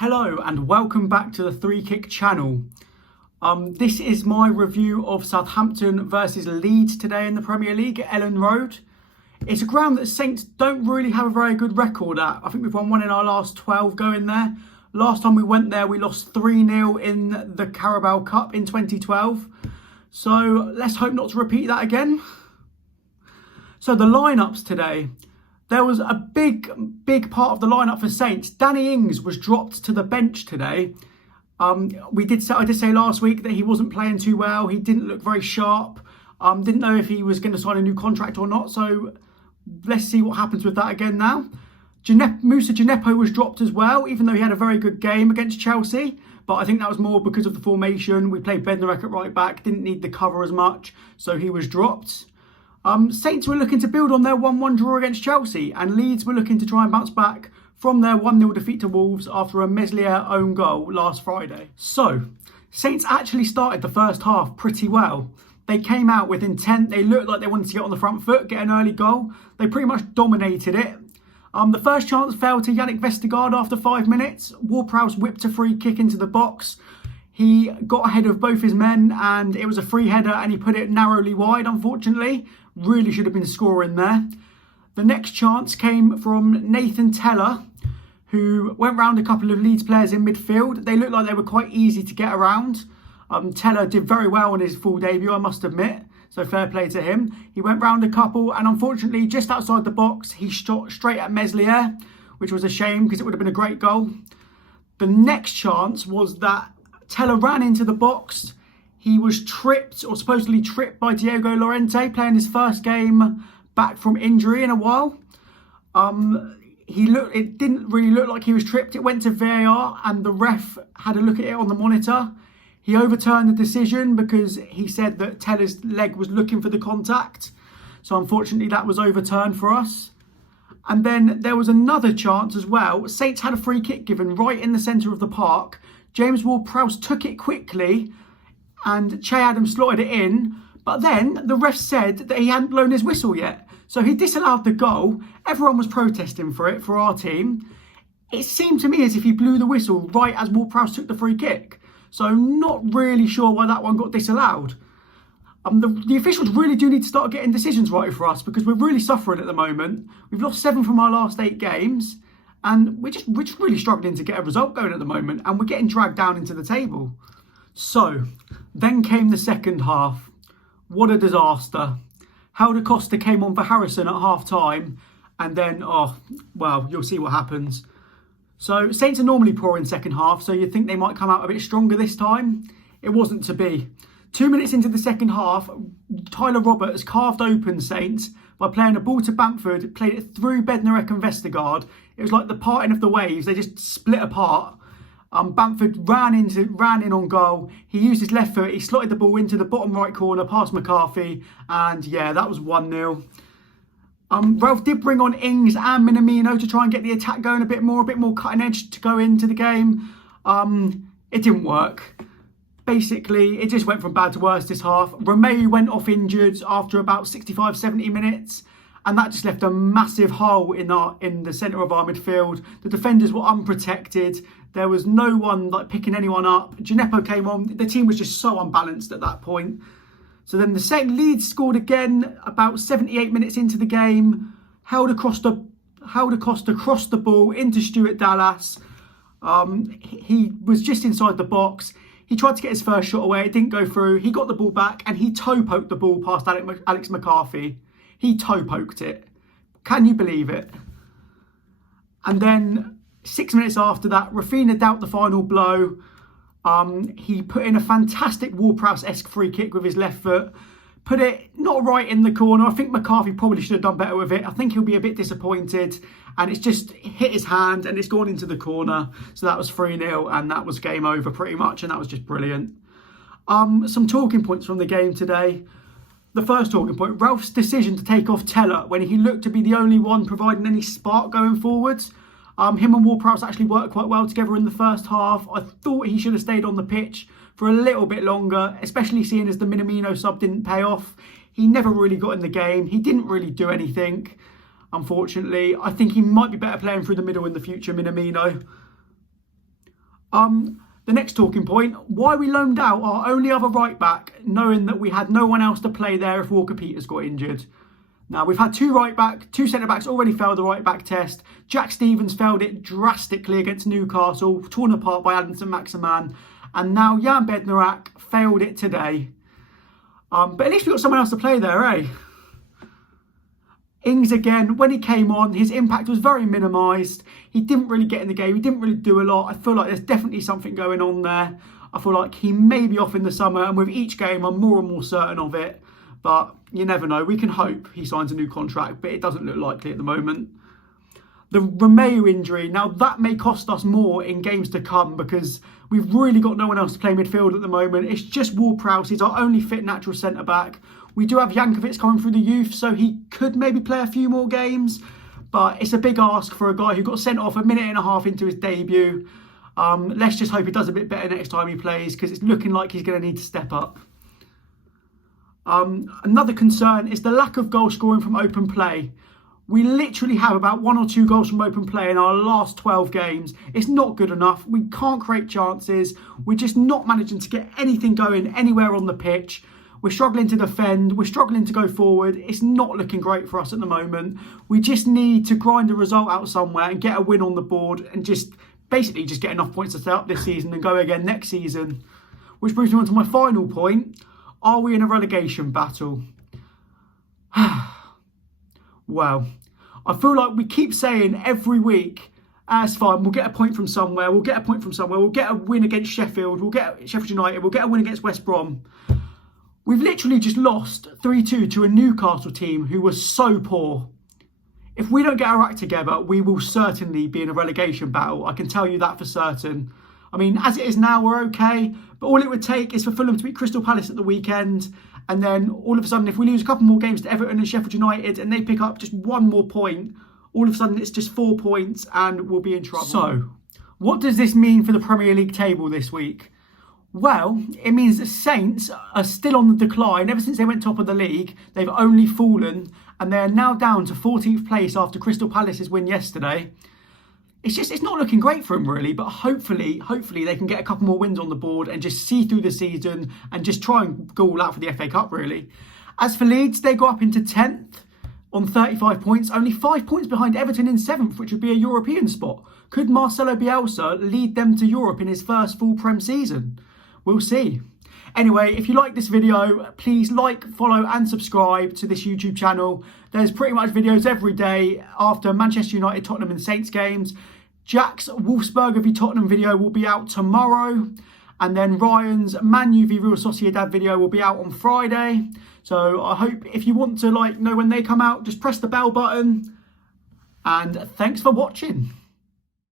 Hello and welcome back to the Three Kick channel. This is my review of Southampton versus Leeds today in the Premier League at Ellen Road. It's a ground that Saints don't really have a very good record at. I think we've won one in our last 12 going there. Last time we went there we lost 3-0 in the Carabao Cup in 2012. So let's hope not to repeat that again. So the lineups today. There was a big part of the lineup for Saints. Danny Ings was dropped to the bench today. I did say last week that he wasn't playing too well. He didn't look very sharp. Didn't know if he was going to sign a new contract or not. So let's see what happens with that again now. Moussa Djenepo was dropped as well, even though he had a very good game against Chelsea. But I think that was more because of the formation. We played Bednarek at right back, didn't need the cover as much, so he was dropped. Saints were looking to build on their 1-1 draw against Chelsea, and Leeds were looking to try and bounce back from their 1-0 defeat to Wolves after a Meslier own goal last Friday. So, Saints actually started the first half pretty well. They came out with intent. They looked like they wanted to get on the front foot, get an early goal. They pretty much dominated it. The first chance fell to Yannick Vestergaard after 5 minutes. Ward-Prowse whipped a free kick into the box. He got ahead of both his men and it was a free header and he put it narrowly wide, unfortunately. Really should have been scoring there. The next chance came from Nathan Tella, who went round a couple of Leeds players in midfield. They looked like they were quite easy to get around. Tella did very well on his full debut, I must admit. So fair play to him. He went round a couple and unfortunately just outside the box, he shot straight at Meslier, which was a shame because it would have been a great goal. The next chance was that Tella ran into the box. He was tripped, or supposedly tripped, by Diego Llorente, playing his first game back from injury in a while. It didn't really look like he was tripped. It went to VAR and the ref had a look at it on the monitor. He overturned the decision because he said that Tella's leg was looking for the contact. So unfortunately that was overturned for us. And then there was another chance as well. Saints had a free kick given right in the centre of the park. James Ward-Prowse took it quickly and Che Adams slotted it in. But then the ref said that he hadn't blown his whistle yet. So he disallowed the goal. Everyone was protesting for it, for our team. It seemed to me as if he blew the whistle right as Ward-Prowse took the free kick. So not really sure why that one got disallowed. The officials really do need to start getting decisions right for us because we're really suffering at the moment. We've lost 7 from our last 8 games and we're just really struggling to get a result going at the moment and we're getting dragged down into the table. So then came the second half. What a disaster. Helder Costa came on for Harrison at half time and then, you'll see what happens. So Saints are normally poor in second half, so you'd think they might come out a bit stronger this time. It wasn't to be. 2 minutes into the second half, Tyler Roberts carved open Saints by playing a ball to Bamford, played it through Bednarek and Vestergaard. It was like the parting of the waves, they just split apart. Bamford ran in on goal. He used his left foot, he slotted the ball into the bottom right corner past McCarthy, and yeah, that was 1-0. Ralph did bring on Ings and Minamino to try and get the attack going a bit more cutting edge to go into the game. It didn't work. Basically, it just went from bad to worse this half. Romeu went off injured after about 65-70 minutes, and that just left a massive hole in the centre of our midfield. The defenders were unprotected. There was no one picking anyone up. Djenepo came on. The team was just so unbalanced at that point. So then the second Leeds scored again about 78 minutes into the game. Helder Costa crossed the ball into Stuart Dallas. He was just inside the box. He tried to get his first shot away. It didn't go through. He got the ball back and he toe poked the ball past Alex McCarthy. He toe poked it. Can you believe it? And then 6 minutes after that, Rafinha dealt the final blow. He put in a fantastic Ward-Prowse-esque free kick with his left foot. Put it not right in the corner. I think McCarthy probably should have done better with it. I think he'll be a bit disappointed. And it's just hit his hand and it's gone into the corner. So that was 3-0 and that was game over pretty much. And that was just brilliant. Some talking points from the game today. The first talking point, Ralph's decision to take off Tella when he looked to be the only one providing any spark going forwards. Him and Ward-Prowse actually worked quite well together in the first half. I thought he should have stayed on the pitch for a little bit longer, especially seeing as the Minamino sub didn't pay off. He never really got in the game. He didn't really do anything, unfortunately. I think he might be better playing through the middle in the future, Minamino. The next talking point, why we loaned out our only other right back, knowing that we had no one else to play there if Walker Peters got injured. Now, we've had two centre-backs already failed the right-back test. Jack Stevens failed it drastically against Newcastle, torn apart by Adamson Maximan. And now Jan Bednarak failed it today. But at least we've got someone else to play there, eh? Ings again, when he came on, his impact was very minimised. He didn't really get in the game. He didn't really do a lot. I feel like there's definitely something going on there. I feel like he may be off in the summer, and with each game, I'm more and more certain of it. But you never know. We can hope he signs a new contract, but it doesn't look likely at the moment. The Romeu injury, now that may cost us more in games to come because we've really got no one else to play midfield at the moment. It's just Ward-Prowse. He's our only fit natural centre-back. We do have Jankovic coming through the youth, so he could maybe play a few more games. But it's a big ask for a guy who got sent off a minute and a half into his debut. Let's just hope he does a bit better next time he plays because it's looking like he's going to need to step up. Another concern is the lack of goal scoring from open play. We literally have about 1 or 2 goals from open play in our last 12 games. It's not good enough. We can't create chances. We're just not managing to get anything going anywhere on the pitch. We're struggling to defend. We're struggling to go forward. It's not looking great for us at the moment. We just need to grind a result out somewhere and get a win on the board and just basically just get enough points to stay up this season and go again next season. Which brings me on to my final point. Are we in a relegation battle? Well, I feel like we keep saying every week, it's fine, we'll get a point from somewhere, we'll get a win against Sheffield, we'll get Sheffield United, we'll get a win against West Brom. We've literally just lost 3-2 to a Newcastle team who was so poor. If we don't get our act together, we will certainly be in a relegation battle. I can tell you that for certain. I mean, as it is now, we're okay, but all it would take is for Fulham to beat Crystal Palace at the weekend, and then all of a sudden, if we lose a couple more games to Everton and Sheffield United, and they pick up just 1 more point, all of a sudden it's just 4 points, and we'll be in trouble. So, what does this mean for the Premier League table this week? Well, it means that Saints are still on the decline. Ever since they went top of the league, they've only fallen, and they are now down to 14th place after Crystal Palace's win yesterday. It's not looking great for them really, but hopefully they can get a couple more wins on the board and just see through the season and just try and go all out for the FA Cup really. As for Leeds, they go up into 10th on 35 points, only 5 points behind Everton in 7th, which would be a European spot. Could Marcelo Bielsa lead them to Europe in his first full Prem season? We'll see. Anyway, if you like this video, please like, follow and subscribe to this YouTube channel. There's pretty much videos every day after Manchester United, Tottenham and Saints games. Jack's Wolfsburger v Tottenham video will be out tomorrow. And then Ryan's Man U v Real Sociedad video will be out on Friday. So I hope if you want to know when they come out, just press the bell button. And thanks for watching.